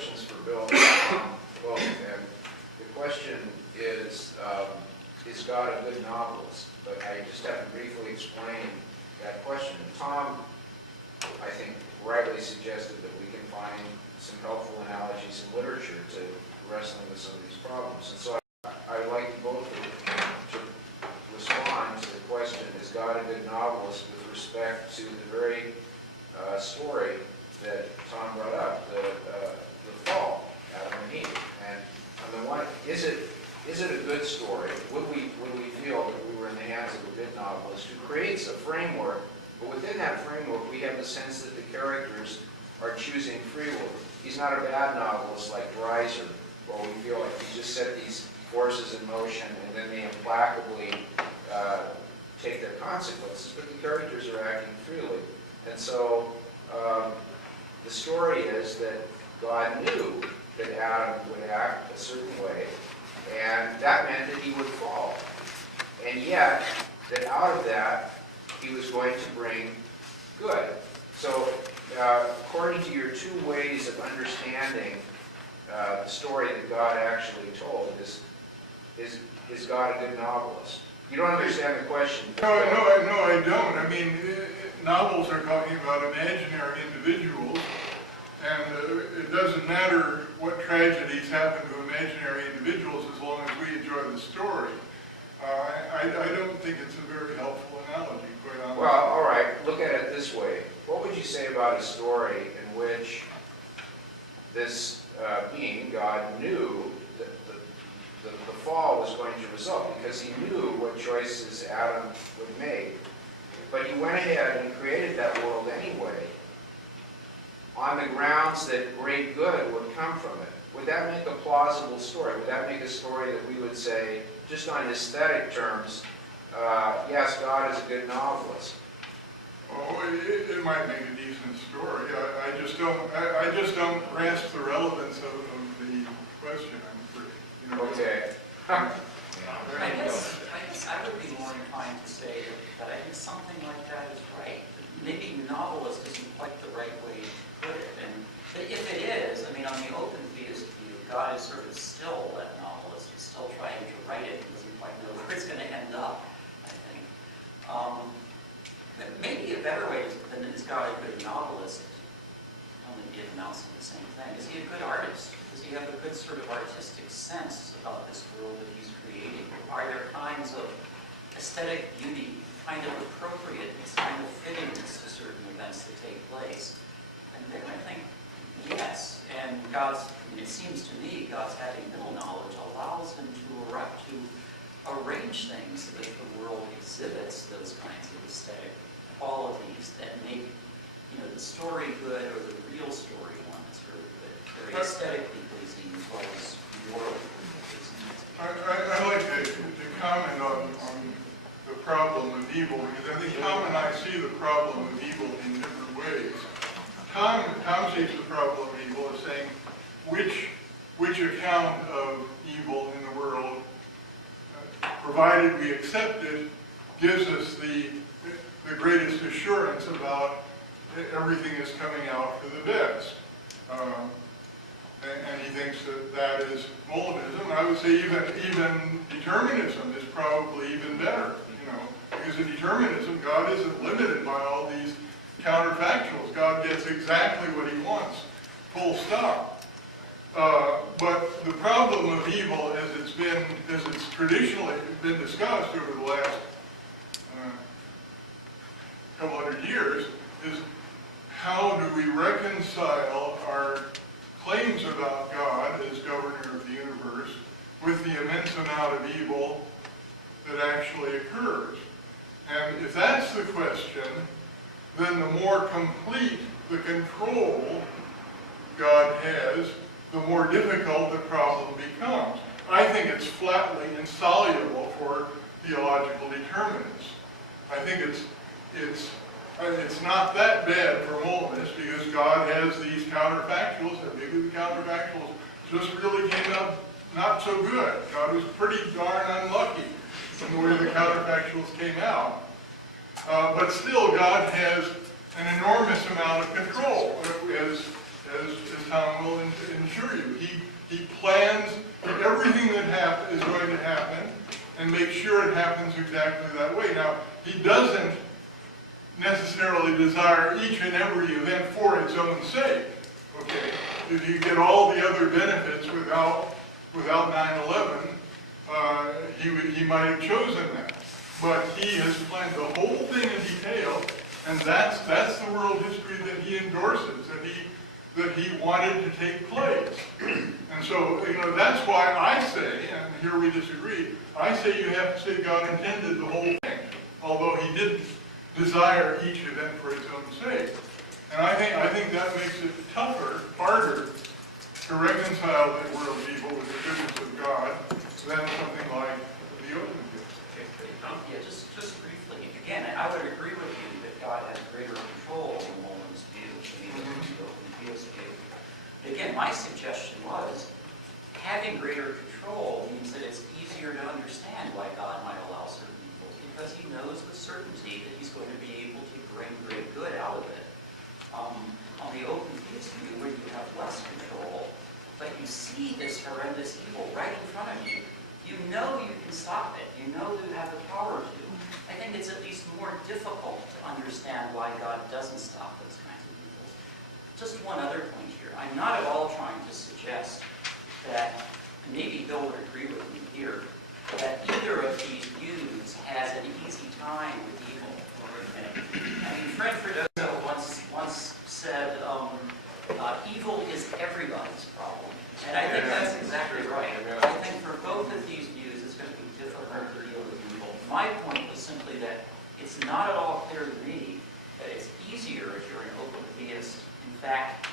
questions for Bill. Well, and the question is God a good novelist? But I just have to briefly explain that question. Tom, I think, rightly suggested that we can find some helpful analogies in literature to wrestling with some of these problems. And so I would like you both to respond to the question, is God a good novelist, with respect to the very story that Tom brought up, the fall, Adam and Eve. And on the one, is it a good story? Would we feel that we were in the hands of a good novelist who creates a framework, but within that framework we have the sense that the characters are choosing free will? He's not a bad novelist like Dreiser, where we feel like he just set these forces in motion and then they implacably take their consequences, but the characters are acting freely. And so the story is that God knew that Adam would act a certain way, and that meant that he would fall. And yet, that out of that, he was going to bring good. So, according to your two ways of understanding the story that God actually told, is God a good novelist? You don't understand the question. No, I don't. I mean, novels are talking about imaginary individuals, and it doesn't matter what tragedies happen to imaginary individuals as long as we enjoy the story. I don't think it's a very helpful analogy, quite honestly. Well, all right, look at it this way. What would you say about a story in which this being, God, knew that the fall was going to result, because he knew what choices Adam would make, but he went ahead and created that world anyway, on the grounds that great good would come from it? Would that make a plausible story? Would that make a story that we would say, just on aesthetic terms, yes, God is a good novelist? Oh, it might make a decent story. I just don't grasp the relevance of the question, I'm afraid. You know, Okay. I guess I would be more inclined to say that I think something like that is right. Maybe novelist isn't quite the right way to put it. And if it is, I mean, on the open theist view, God is sort of still that novelist. He's still trying to write it. He doesn't quite know where it's going to end up, I think. But maybe a better way than is God a good novelist, only it amounts to the same thing. Is he a good artist? Does he have a good sort of artistic sense about this world that he's creating? Are there kinds of aesthetic beauty, kind of appropriateness, kind of fittingness to certain events that take place? And there I think, yes. And it seems to me, God's having middle knowledge allows him to arrange things so that the world exhibits those kinds of aesthetic qualities that make, the story good, or the real story one that's really good, very aesthetically pleasing as well as morally pleasing. I'd like to comment on the problem of evil, because I think Tom and I see the problem of evil in different ways. Tom sees the problem of evil as saying which account of evil in the world, provided we accept it, gives us the greatest assurance about everything is coming out for the best. And he thinks that is Molinism. I would say even determinism is probably even better, because in determinism, God isn't limited by all these counterfactuals. God gets exactly what he wants, full stop. But the problem of evil, as it's traditionally been discussed over the last couple hundred years, is how do we reconcile our claims about God as governor of the universe with the immense amount of evil that actually occurs? And if that's the question, then the more complete the control God has, the more difficult the problem becomes. I think it's flatly insoluble for theological determinists. I think it's not that bad for Molinists, because God has these counterfactuals, and maybe the counterfactuals just really came out not so good. God was pretty darn unlucky in the way the counterfactuals came out. But still, God has an enormous amount of control, as Tom will ensure. assure you, he plans everything that is going to happen and makes sure it happens exactly that way. Now, he doesn't necessarily desire each and every event for its own sake. Okay, if you get all the other benefits without 9/11, he might have chosen that. But he has planned the whole thing in detail, and that's the world history that he endorses, that he wanted to take place. And so, that's why I say, and here we disagree, I say you have to say God intended the whole thing, although he didn't desire each event for its own sake. And I think that makes it tougher, harder, to reconcile that world evil with the goodness of God than something like the open view. Yeah, just briefly. Again, I would agree with you that God has greater control in Molden's view than the open theist view. Again, my suggestion was having greater control means that it's easier to understand why God might allow certain evils, because he knows with certainty that he's going to be able to bring great good out of it. On the open theist view, where you have less control, but you see this horrendous evil right in front of you, you know you can stop it. You know you have the power to. I think it's at least more difficult to understand why God doesn't stop those kinds of evils. Just one other point here. I'm not at all trying to suggest that, and maybe Bill would agree with me here, that either of these views has an easy time with evil. I mean, Fred Freddoso once said, evil is everybody's problem. And I think that's exactly right. I think for both of these views, it's going to be difficult to deal with evil. My point was simply that it's not at all clear to me that it's easier if you're an open theist. In fact,